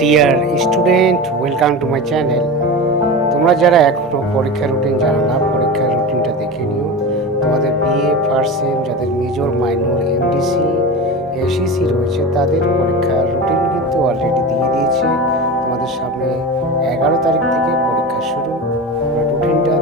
Dear student, welcome to my channel. তোমরা যারা এখনও পরীক্ষার রুটিন জানো না, পরীক্ষার রুটিনটা দেখে নিও। তোমাদের বিএ ফার্স্ট সেম, যাদের মেজর মাইনর এমডিসি এসিসি রয়েছে, তাদের পরীক্ষার রুটিন কিন্তু অলরেডি দিয়ে দিয়েছে। তোমাদের সামনে 11 তারিখ থেকে পরীক্ষা শুরু। রুটিনটা